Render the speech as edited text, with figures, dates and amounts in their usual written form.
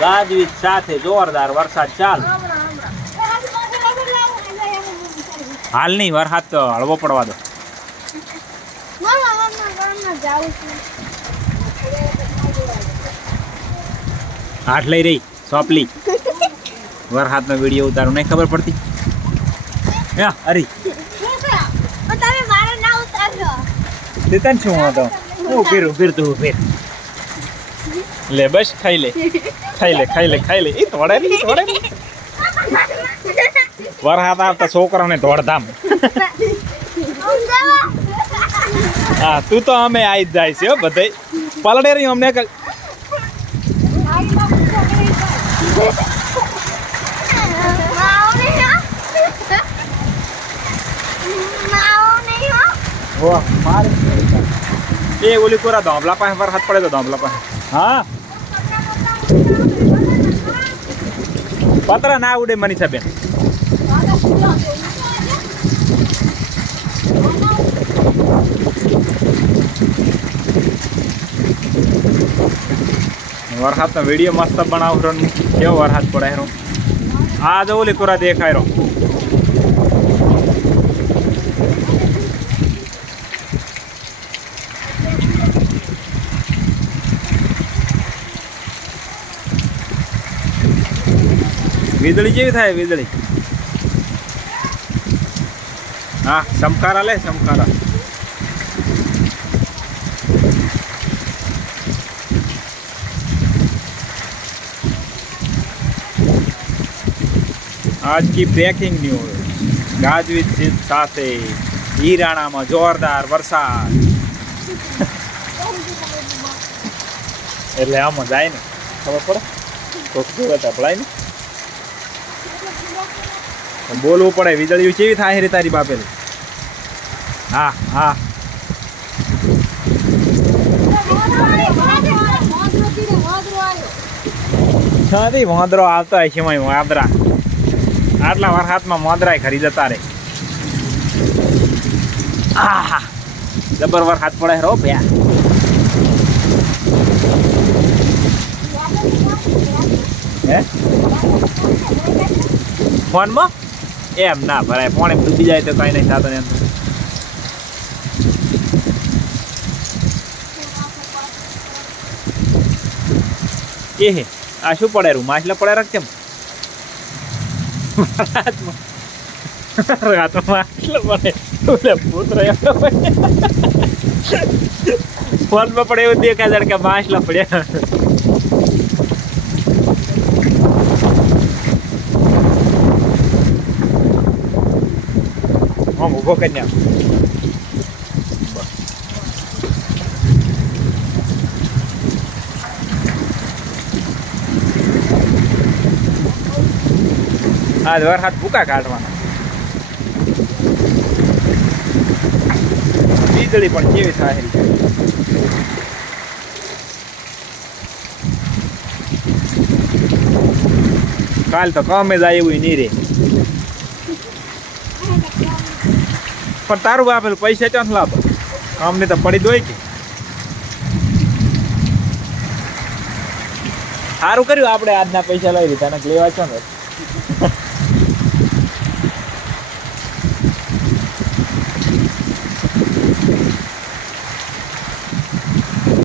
ગાજવીજ સાથે જોરદાર વરસાદ ચાલુ. હાલ નહીં, વરસાદ તો હળવો પડવા દો. હાથ લઈ રહી સોપલી. વરસાદનો વિડીયો ઉતારું નહીં ખબર પડતી. અરે તને શું હતો? ફીરતું ફીર લે, બસ ખાઈ લે. એ થોડે વરસાદ આવતા છોકરાને દોડધામ. હા, તું તો અમે આવી જ જાય છે બધે પલડે રહી અમને. એ ઓલી કોરા ધોંભલા પાસે વરસાદ પડે તો ધોંભલા પાસે. હા, પતરા ના ઉડે મનીષા બેન. વરસાદનો વિડીયો મસ્ત બનાવો. કેવો વરસાદ પડે હેરો. આ જો ઓલી કોરા દેખાય રહ્યો. વીજળી કેવી થાય? વીજળી હા, સમકારા લે સમકારા. આજ કી બ્રેકિંગ ન્યૂઝ. ગાજવીજ સાથે હિરાણામાં જોરદાર વરસાદ. એટલે આમાં જાય ને ખબર પડે. કોક જોવે ભળાય ને બોલવું પડે. વીજળી કેવી થાય રે તારી બાપેલી. હા હા, મોદરો આવતો હોય છે. મોદરા આટલા વરસાદમાં મોદરાય ખરી જતા રે. આહા, જબર વરસાદ પડે રો ભયા. હે ફોનમાં એમ ના ભરાય. ફોન એમ ડૂબી જાય તો કઈ નહીં થતું એમ. એ આ શું પડે રૂ? માછલા પડે રાખ. કેમ રાતમાં માછલા પડે? ફોનમાં પડે એવું દેખાય કે માછલા પડ્યા. ઉભો કરી નાખ. આ વરસાદ ભૂકા કાઢવાના. વીજળી પણ કેવી થાય. કાલ તો કમે જાય એવું નહીં રે. પણ તારું આપેલું પૈસા ચાંસ લાભ અમને તો પડી દોય કે. સારું કર્યું આપણે આજના પૈસા લઈ લીધા. લેવા છો ને